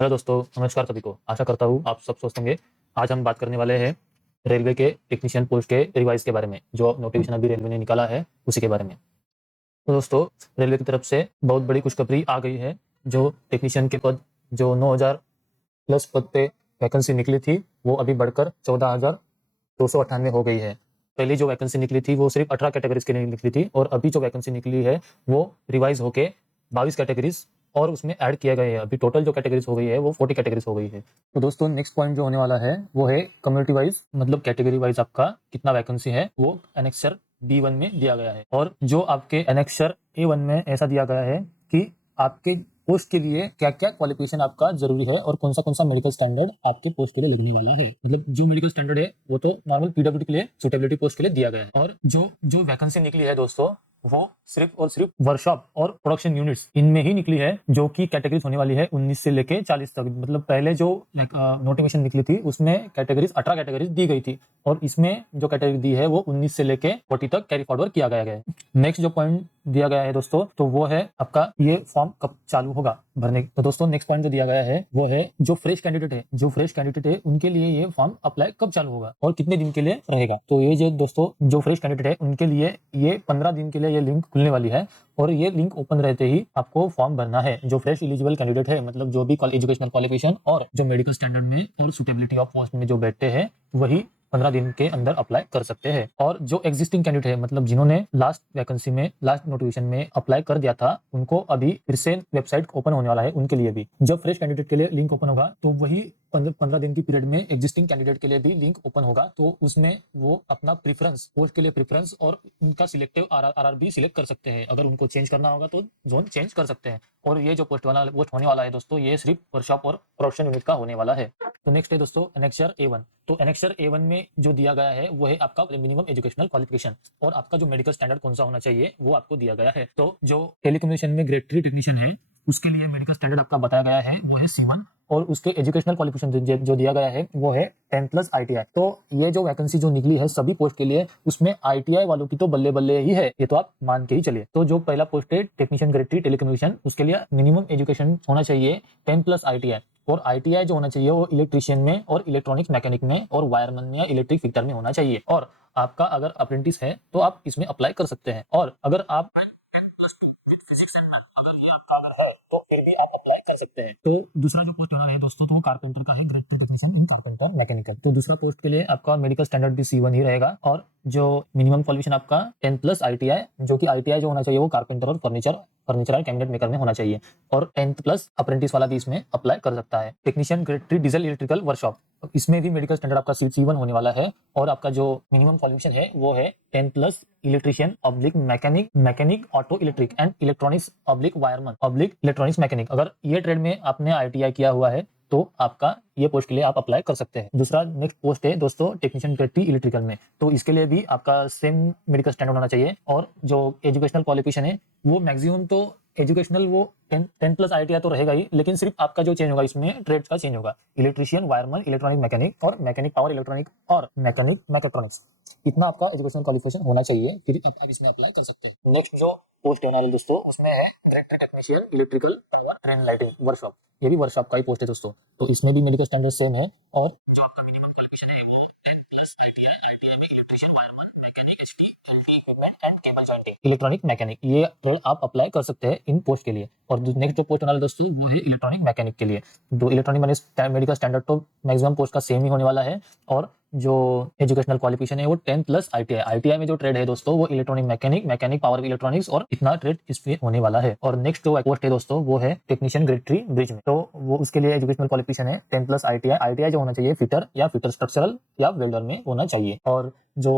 Hello दोस्तों, नमस्कार सभी को। आशा करता हूँ आप सब स्वस्थ होंगे। आज हम बात करने वाले हैं रेलवे के टेक्नीशियन पोस्ट के रिवाइज के बारे में, जो नोटिफिकेशन अभी रेलवे ने निकाला है उसी के बारे में। तो दोस्तों, रेलवे की तरफ से बहुत बड़ी खुशखबरी आ गई है। जो टेक्नीशियन के पद, जो 9,000 प्लस पद पे वैकेंसी निकली थी, वो अभी बढ़कर 14,298 हो गई है। पहली जो वैकेंसी निकली थी वो सिर्फ 18 कैटेगरीज के लिए निकली थी, और अभी जो वैकेंसी निकली है वो रिवाइज होके 22 कैटेगरीज और उसमें ऐड किया गया है। अभी टोटल जो कैटेगरीज हो गई है वो 40 कैटेगरीज हो गई है। तो दोस्तों, नेक्स्ट पॉइंट जो होने वाला है वो है कम्युनिटी वाइज, मतलब कैटेगरी वाइज आपका कितना वैकेंसी है वो एनेक्सर B1 में दिया गया है। और जो आपके एनेक्सर A1 में ऐसा दिया गया है कि आपके पोस्ट के लिए क्या क्या क्वालिफिकेशन आपका जरूरी है और कौन सा मेडिकल स्टैंडर्ड आपके पोस्ट के लिए लगने वाला है। मतलब जो मेडिकल स्टैंडर्ड है वो तो नॉर्मल PWD के लिए, सुटेबिलिटी पोस्ट के लिए दिया गया है। और जो जो वैकेंसी निकली है दोस्तों, वो सिर्फ और सिर्फ वर्कशॉप और प्रोडक्शन यूनिट्स इनमें ही निकली है, जो कि कैटेगरीज होने वाली है 19 से लेके 40 तक। मतलब पहले जो नोटिफिकेशन निकली थी उसमें कैटेगरीज 18 कैटेगरीज दी गई थी, और इसमें जो कैटेगरी दी है वो 19 से लेके 40 तक कैरी फॉरवर्ड किया गया है। नेक्स्ट जो पॉइंट दिया गया है दोस्तों, तो वो है आपका ये फॉर्म कब चालू होगा भरने। तो दोस्तों, नेक्स्ट पॉइंट जो दिया गया है वो है जो फ्रेश कैंडिडेट है उनके लिए ये फॉर्म अप्लाई कब चालू होगा और कितने दिन के लिए रहेगा। तो ये जो दोस्तों जो फ्रेश कैंडिडेट है उनके लिए ये 15 दिन के लिए ये लिंक खुलने वाली है, और ये लिंक ओपन रहते ही आपको फॉर्म भरना है। जो फ्रेश एलिजिबल कैंडिडेट है, मतलब जो भी एजुकेशनल क्वालिफिकेशन और जो मेडिकल स्टैंडर्ड में और सुटेबिलिटी ऑफ पोस्ट में जो बैठते हैं, वही 15 दिन के अंदर अप्लाई कर सकते हैं। और जो एग्जिस्टिंग कैंडिडेट है, मतलब जिन्होंने लास्ट वैकेंसी में, लास्ट नोटिफिकेशन में अप्लाई कर दिया था, उनको अभी फिर से वेबसाइट ओपन होने वाला है उनके लिए भी। जब फ्रेश कैंडिडेट के लिए लिंक ओपन होगा तो वही 15 दिन की पीरियड में एग्जिस्टिंग कैंडिडेट के लिए भी लिंक ओपन होगा, तो उसमें वो अपना प्रीफरेंस, पोस्ट के लिए प्रीफरेंस और उनका सिलेक्टिव आरआर भी सिलेक्ट कर सकते हैं। अगर उनको चेंज करना होगा तो जोन चेंज कर सकते हैं। और ये जो पोस्ट होने वाला है दोस्तों, ये सिर्फ वर्कशॉप और प्रोडक्शन यूनिट का होने वाला है। तो नेक्स्ट है दोस्तों एनेक्सर A1। तो एनेक्सर A1 में जो दिया गया है वो है आपका मिनिमम एजुकेशनल क्वालिफिकेशन, और आपका जो मेडिकल स्टैंडर्ड कौन सा होना चाहिए वो आपको दिया गया है। तो जो टेलीकम्युनिकेशन में ग्रेड 3 टेक्नीशियन है उसके लिए मेडिकल स्टैंडर्ड आपका बताया गया है वो है C1, और उसके एजुकेशनल क्वालिफिकेशन जो दिया गया है वो है 10+ ITI। तो ये जो वैकेंसी जो निकली है सभी पोस्ट के लिए, उसमें ITI वालों की तो बल्ले बल्ले ही है, ये तो आप मान के ही चलिए। तो जो पहला पोस्ट है टेक्नीशियन ग्रेड 3 टेलीकम्युनिकेशन, उसके लिए मिनिमम एजुकेशन होना चाहिए 10+ ITI, और ITI जो होना चाहिए वो इलेक्ट्रीशियन में और इलेक्ट्रॉनिक्स मैकेनिक में और वायरमैन में या इलेक्ट्रिक फिटर में होना चाहिए। और आपका अगर अप्रेंटिस है तो आप इसमें अप्लाई कर सकते हैं, और अगर आप तो फिर भी आप अप्लाई कर सकते हैं। तो दूसरा जो पोस्ट है दोस्तों, तो वो कारपेंटर का है, ग्रेड 2 टेक्नीशियन इन कारपेंटर मैकेनिकल। तो दूसरा पोस्ट के लिए आपका मेडिकल स्टैंडर्ड भी C1 ही रहेगा, और जो मिनिमम क्वालिफिकेशन आपका 10+ ITI, जो कि ITI जो होना चाहिए वो कारपेंटर और फर्नीचर और कैबिनेट मेकर में होना चाहिए, और 10+ अप्रेंटिस वाला भी इसमें अप्लाई कर सकता है। Technician grade 3 diesel electrical workshop, इसमें भी मेडिकल स्टैंडर्ड आपका C1 होने वाला है, और आपका जो मिनिमम क्वालिफिकेशन है वो है 10+ electrician oblique mechanic auto electric and electronics oblique wireman oblique electronics mechanic. अगर ये ट्रेड में आपने ITI किया हुआ है तो आपका ये पोस्ट के लिए आप अप्लाई कर सकते हैं। दूसरा नेक्स्ट पोस्ट है दोस्तों टेक्नीशियन ग्रेड 3 इलेक्ट्रिकल में। तो इसके लिए भी आपका सेम मेडिकल स्टैंडर्ड होना चाहिए, और जो एजुकेशनल क्वालिफिकेशन है वो मैक्सिमम तो एजुकेशनल वो 10+ ITI तो रहेगा ही, लेकिन सिर्फ आपका जो चेंज होगा इसमें ट्रेड्स का चेंज होगा, इलेक्ट्रीशियन, वायरमैन, इलेक्ट्रॉनिक मैकेनिक और मैकेनिक पावर इलेक्ट्रॉनिक और मैकेनिक मैकेट्रॉनिक्स। इतना आपका एजुकेशनल क्वालिफिकेशन होना चाहिए, फिर आप इसमें अप्लाई कर सकते हैं। नेक्स्ट जो पोस्ट होने वाली दोस्तों उसमें है director technician electrical power train lighting workshop. ये भी वर्कशॉप का ही पोस्ट है दोस्तों। तो इसमें भी मेडिकल स्टैंडर्ड सेम है, और जो आपका मिनिमम क्वालिफिकेशन है वो 10+ ITI में electrician, wireman, mechanic, HT, LT equipment and cable jointing, electronic mechanic, ये ट्रेड आप अप्लाई कर सकते हैं इन पोस्ट के लिए। और नेक्स्ट जो पोस्ट होने वाला दोस्तों वो है इलेक्ट्रॉनिक मैकेनिक के लिए। दो इलेक्ट्रॉनिक मेडिकल स्टैंडर्ड तो मैक्सिमम पोस्ट का सेम ही होने वाला है, और जो एजुकेशनल क्वालिफिकेशन है वो 10+ ITI में जो ट्रेड है दोस्तों वो इलेक्ट्रॉनिक मैकेनिक पावर इलेक्ट्रॉनिक्स, और इतना ट्रेड इसमें होने वाला है। और नेक्स्ट जो पोस्ट है दोस्तों वो है टेक्नीशियन ग्रेड 3 ब्रिज में। तो वो उसके लिए एजुकेशनल क्वालिफिकेशन है 10+ ITI जो होना चाहिए फिटर या फिटर स्ट्रक्चरल या वेल्डर में होना चाहिए। और जो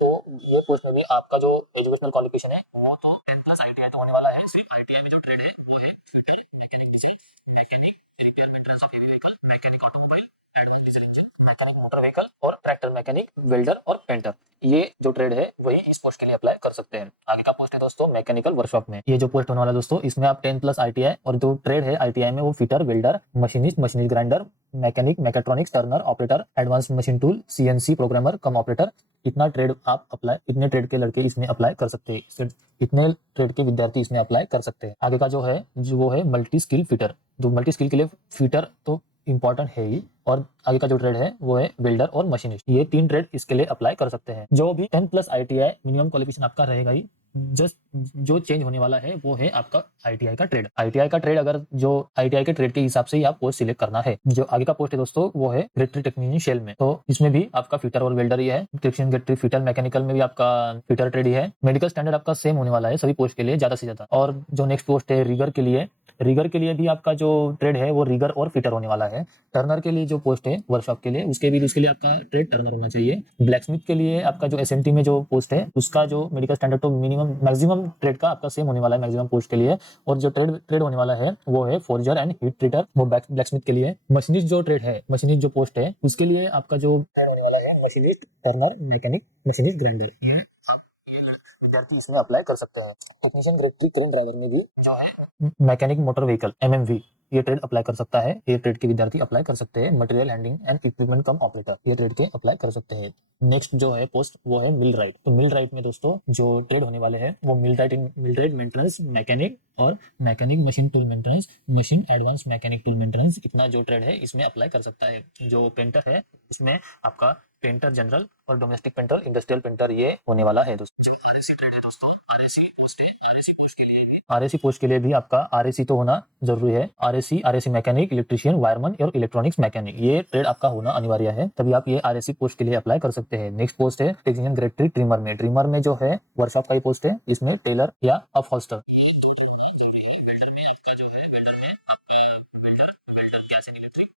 तो ये पोस्ट में भी आपका जो एजुकेशनल क्वालिफिकेशन है वो तो 10+ ITI तो होने वाला है। सिर्फ ITI में जो ट्रेड है वो है fitter, mechanic design, mechanic repair maintenance of heavy vehicle, mechanic automobile, advance diesel engine, mechanic motor vehicle और ट्रैक्टर मैकेनिक, वेल्डर और पेंटर। ये जो ट्रेड है वही इस पोस्ट के लिए अप्लाई कर सकते हैं। आगे का पोस्ट है दोस्तों मैकेनिकल वर्कशॉप में। ये जो पोस्ट होने वाला दोस्तों इसमें आप 10+ ITI, और जो ट्रेड है ITI में वो fitter, welder, machinist grinder, mechanic, mechatronics, Turner, operator, advance machine tool, CNC programmer कम ऑपरेटर। इतना ट्रेड आप अप्लाई, इतने ट्रेड के लड़के इसमें अप्लाई कर सकते हैं। इतने ट्रेड के विद्यार्थी इसमें अप्लाई कर सकते हैं। आगे का जो है वो है मल्टी स्किल फिटर। तो मल्टी स्किल के लिए फिटर तो इंपॉर्टेंट है ही, और आगे का जो ट्रेड है वो है बिल्डर और मशीनिस्ट। ये 3 ट्रेड इसके लिए अप्लाई कर सकते हैं। जो भी 10+ ITI मिनिमम क्वालिफिकेशन आपका रहेगा ही, जस्ट जो चेंज होने वाला है वो है आपका ITI का ट्रेड। ITI का ट्रेड अगर जो ITI के ट्रेड के हिसाब से ही आप पोस्ट सिलेक्ट करना है। जो आगे का पोस्ट है दोस्तों वो है इलेक्ट्रिक टेक्नीशियन शेल में। तो इसमें भी आपका फिटर और वेल्डर ही है। इलेक्ट्रिशियन फिटर मैकेनिकल में भी आपका फिटर ट्रेड ही है। मेडिकल स्टैंडर्ड आपका सेम होने वाला है सभी पोस्ट के लिए ज्यादा से ज्यादा। और जो नेक्स्ट पोस्ट है रिगर के लिए भी आपका जो ट्रेड है वो रिगर और फिटर होने वाला है। टर्नर के लिए जो पोस्ट है वर्कशॉप के लिए, उसके लिए आपका ट्रेड टर्नर होना चाहिए। ब्लैकस्मिथ के लिए आपका जो SMT में जो पोस्ट है उसका जो मेडिकल स्टैंडर्ड तो मैक्सिमम ट्रेड का आपका सेम होने वाला है मैक्सिमम पोस्ट के लिए। और जो ट्रेड होने वाला है वो है फोर्जर एंड हीट ट्रीटर, वो ब्लैकस्मिथ के लिए। मशीनिस्ट जो ट्रेड है, मशीनिस्ट जो पोस्ट है उसके लिए आपका जो होने वाला है machinist Turner mechanic machinist grinder, विद्यार्थी इसमें अप्लाई कर सकते हैं। टेक्नीशियन ग्रेड 3 क्रेन ड्राइवर में भी जो है मैकेनिक मोटर व्हीकल MMV ये ट्रेड अप्लाई कर सकता है। ये ट्रेड के विद्यार्थी अप्लाई कर सकते हैं। Material handling and equipment come operator ये ट्रेड के अप्लाई कर सकते हैं। नेक्स्ट जो है पोस्ट वो है मिल राइट। तो मिल राइट में दोस्तों जो ट्रेड होने वाले हैं वो मिल राइट मेंटेनेंस मैकेनिक और mechanic machine tool maintenance, machine advance mechanic tool maintenance, इतना जो ट्रेड है इसमें अप्लाई कर सकता है। जो पेंटर है उसमें आपका पेंटर जनरल और डोमेस्टिक पेंटर, इंडस्ट्रियल पेंटर ये होने वाला है दोस्तों। RAC ट्रेड है दोस्तों, RAC पोस्ट है। RAC पोस्ट के लिए भी आपका RAC तो होना जरूरी है। RAC मैकेनिक, इलेक्ट्रिशियन, वायरमैन और इलेक्ट्रॉनिक्स मैकेनिक ये ट्रेड आपका होना अनिवार्य है, तभी आप ये RAC पोस्ट के लिए अप्लाई कर सकते हैं। नेक्स्ट पोस्ट है टेक्नीशियन ग्रेड 3 ट्रिमर में जो है वर्कशॉप का ही पोस्ट है। इसमें टेलर या upholster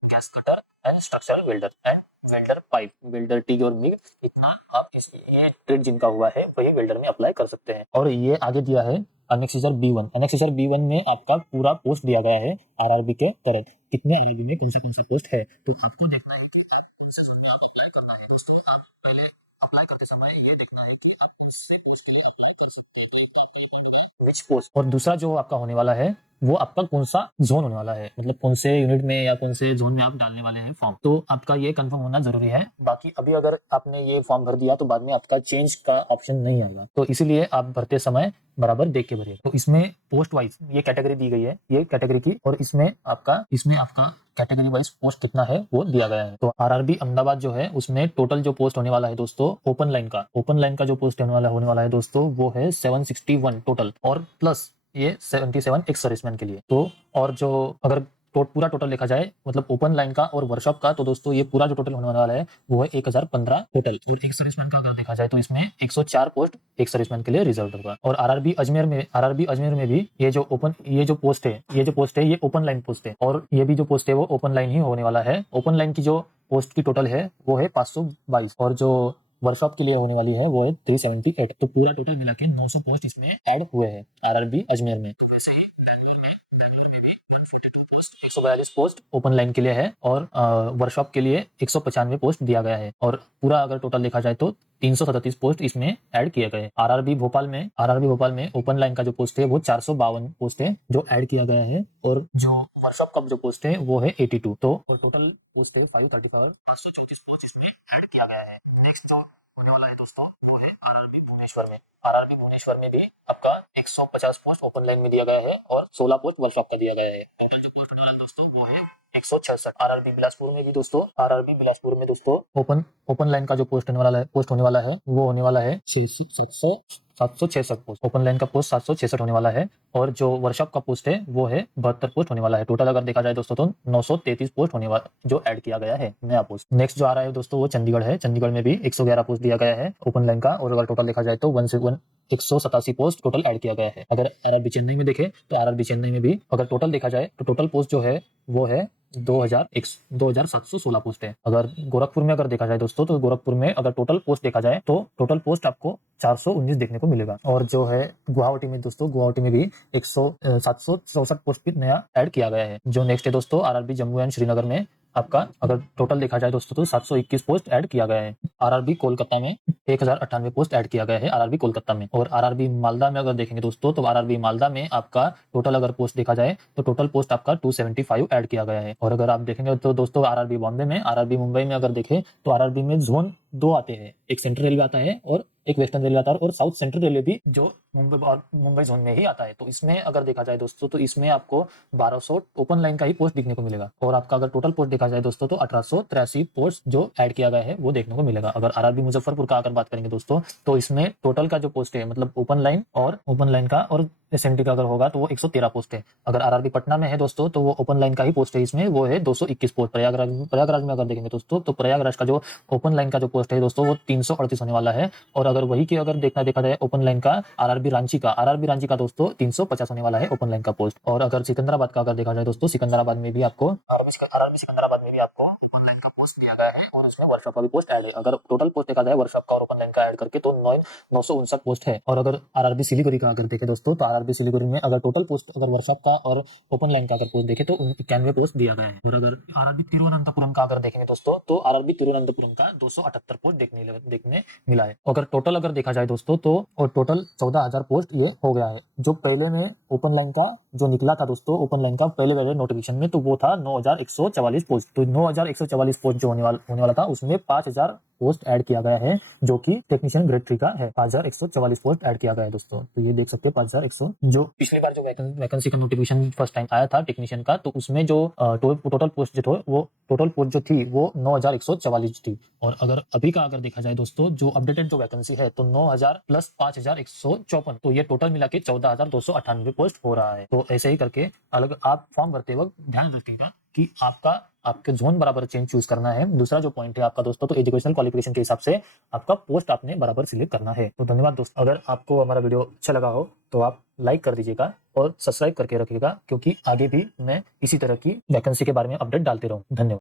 gas cutter and structural welder and welder pipe, welder TIG और मिग, इतना आप ये ट्रेड जिनका हुआ है वही वेल्डर में अप्लाई कर सकते हैं। और ये आगे दिया है अनेक्सेसर B1 में आपका पूरा पोस्ट दिया गया है RRB के तहत। कितने RRB में कौन सा पोस्ट है तो आपको देखना है कि अप्लाई करना है दोस्तों। पहले अप्लाई करते समय ये देखना है कि विच पोस्ट, और दूसरा जो आपका होने वाला है वो आपका कौन सा जोन होने वाला है, मतलब कौन से यूनिट में या कौन से जोन में आप डालने वाले हैं फॉर्म। तो आपका ये कंफर्म होना जरूरी है। बाकी अभी अगर आपने ये फॉर्म भर दिया तो बाद में आपका चेंज का ऑप्शन नहीं आएगा, तो इसीलिए आप भरते समय बराबर देख के भरिए। तो इसमें पोस्ट वाइज ये कैटेगरी दी गई है, ये कैटेगरी की, और इसमें आपका कैटेगरी वाइज पोस्ट कितना है वो दिया गया है। तो RRB अहमदाबाद जो है उसमें टोटल जो पोस्ट होने वाला है दोस्तों ओपन लाइन का जो पोस्ट होने वाला है दोस्तों वो है 761 टोटल, और प्लस ये 77 एक्स सर्विसमैन के लिए। तो और जो अगर पूरा टोटल देखा जाए मतलब ओपन लाइन का और वर्कशॉप का, तो दोस्तों ये पूरा जो टोटल होने वाला है वो है 1015 टोटल। और एक सर्विसमैन का अगर देखा जाए तो इसमें 104 पोस्ट एक सर्विसमैन के लिए रिजर्व होगा। और RRB अजमेर में भी ये जो पोस्ट है ये ओपन लाइन पोस्ट है, और ये भी जो पोस्ट है वो ओपन लाइन ही होने वाला है। ओपन लाइन की जो पोस्ट की टोटल है वो है 522, और जो वर्कशॉप के लिए होने वाली है वो है 378। तो पूरा टोटल मिला के 900 पोस्ट इसमें ऐड हुए हैं RRB अजमेर में। तो वैसे ही 142 पोस्ट ओपन लाइन के लिए है, और वर्कशॉप के लिए 195 पोस्ट दिया गया है। और पूरा अगर टोटल देखा जाए तो 337 पोस्ट इसमें ऐड किए गए। RRB भोपाल में ओपन लाइन का जो पोस्ट है वो 452 पोस्ट है जो ऐड किया गया है, और जो वर्कशॉप का जो पोस्ट है वो है 82। तो और टोटल पोस्ट है 534 पोस्ट इसमें ऐड किया गया है। नेक्स्ट जो होने वाला है दोस्तों वो है RRB भुवनेश्वर में भी आपका 150 पोस्ट ओपन लाइन में दिया गया है और 16 पोस्ट वर्कशॉप का दिया गया है। टोटल जो पोस्ट होने वाला है दोस्तों वो है 166। RRB बिलासपुर में दोस्तों ओपन लाइन का जो पोस्ट होने वाला है वो होने वाला है 766 पोस्ट। ओपन लाइन का पोस्ट 766 होने वाला है, और जो वर्कशॉप का पोस्ट है वो है 72 पोस्ट होने वाला है। टोटल अगर देखा जाए दोस्तों तो 933 पोस्ट होने वाला जो ऐड किया गया है नया पोस्ट। नेक्स्ट जो आ रहा है दोस्तों वो चंडीगढ़ है। चंडीगढ़ में भी 111 पोस्ट दिया गया है ओपन लाइन का, और अगर टोटल देखा जाए तो 187 पोस्ट टोटल ऐड किया गया है। अगर RRB चेन्नई में देखें तो RRB चेन्नई में भी अगर टोटल देखा जाए तो टोटल पोस्ट जो है वो है 2716 पोस्ट है। अगर गोरखपुर में अगर देखा जाए दोस्तों तो गोरखपुर में अगर टोटल पोस्ट देखा जाए तो टोटल पोस्ट आपको 419 देखने को मिलेगा। और जो है गुवाहाटी में दोस्तों, गुवाहाटी में भी 764 पोस्ट भी नया ऐड किया गया है। जो नेक्स्ट है दोस्तों RRB जम्मू एंड श्रीनगर में आपका अगर टोटल देखा जाए दोस्तों तो 721 पोस्ट ऐड किया गया है। RRB कोलकाता में 1098 पोस्ट ऐड किया गया है RRB कोलकाता में। और RRB मालदा में अगर देखेंगे दोस्तों तो RRB मालदा में आपका टोटल अगर पोस्ट देखा जाए तो टोटल पोस्ट आपका 275 ऐड किया गया है। और अगर आप देखेंगे तो दोस्तों RRB बॉम्बे में, RRB मुंबई में अगर देखें तो RRB में जोन 2 आते हैं, एक सेंट्रल रेलवे आता है और एक वेस्टर्न रेलवे आता है और साउथ सेंट्रल रेलवे भी जो मुंबई जोन में ही आता है। तो इसमें अगर देखा जाए दोस्तों तो इसमें आपको 1200 ओपन लाइन का ही पोस्ट देखने को मिलेगा और आपका अगर टोटल पोस्ट देखा जाए दोस्तों तो 1883 पोस्ट जो ऐड किया गया है वो देखने को मिलेगा। अगर आरआरबी मुजफ्फरपुर का अगर बात करेंगे दोस्तों तो इसमें टोटल का जो पोस्ट है मतलब ओपन लाइन का और एसएमटी का अगर होगा तो वो 113 पोस्ट है। अगर आरआरबी पटना में है दोस्तों तो वो ओपन लाइन का ही पोस्ट है, इसमें वो है 221 पोस्ट। प्रयागराज में अगर देखेंगे दोस्तों तो प्रयागराज का जो ओपन लाइन का जो पोस्ट है दोस्तों वो 338 होने वाला है। और अगर वही के अगर देखा जाए ओपन लाइन का आरआरबी रांची का दोस्तों 350 होने वाला है ओपन लाइन का पोस्ट। और अगर सिकंदराबाद का अगर देखा जाए दोस्तों सिकंदराबाद में भी आपको सिकंदराबाद में भी आपको ओपन लाइन का पोस्ट दिया गया है और उसमें वर्कशॉप का भी पोस्ट ऐड है। अगर टोटल पोस्ट देखा जाए वर्कशॉप का और ओपन लाइन का ऐड करके तो 959 पोस्ट है। और अगर आरआरबी सिलीगुड़ी का अगर देखें दोस्तों तो आरआरबी सिलीगुड़ी में अगर टोटल पोस्ट अगर वर्कशॉप का और ओपन लाइन का अगर पोस्ट देखे तो 91 पोस्ट दिया गया है। और अगर आरआरबी तिरुवनंतपुरम का अगर देखेंगे दोस्तों तो आरआरबी तिरुवनंतपुरम का 278 पोस्ट देखने मिला है। अगर टोटल अगर देखा जाए दोस्तों तो और टोटल 14,000 पोस्ट ये हो गया है। जो पहले में ओपन लाइन का जो निकला था दोस्तों ओपन लाइन का पहले वाले नोटिफिकेशन में तो वो था 9,144 पोस्ट। तो 9,144 पोस्ट जो होने वाला था उसमें 5,000 पोस्ट ऐड किया गया है जो कि टेक्नीशियन ग्रेड 3 का है। 5,144 पोस्ट ऐड किया गया है दोस्तों। तो ये देख सकते हैं 5,100 जो पिछली बार जो वैकेंसी का नोटिफिकेशन फर्स्ट टाइम आया था टेक्नीशियन का तो उसमें जो टोटल पोस्ट जो थी वो 9,144 थी। और अगर अभी का अगर देखा जाए दोस्तों जो अपडेटेड जो वैकेंसी है तो 9,000 प्लस 5,154 तो ये टोटल मिला के 14,298 पोस्ट हो रहा है। तो ऐसे ही करके अलग आप फॉर्म भरते वक्त ध्यान रखिएगा कि आपके जोन बराबर चूज करना है। दूसरा जो पॉइंट है आपका दोस्तों तो एजुकेशनल क्वालिफिकेशन के हिसाब से आपका पोस्ट आपने बराबर सिलेक्ट करना है। तो धन्यवाद दोस्तों। अगर आपको हमारा वीडियो अच्छा लगा हो तो आप लाइक कर दीजिएगा और सब्सक्राइब करके रखिएगा क्योंकि आगे भी मैं इसी तरह की वैकेंसी के बारे में अपडेट डालते रहूं। धन्यवाद।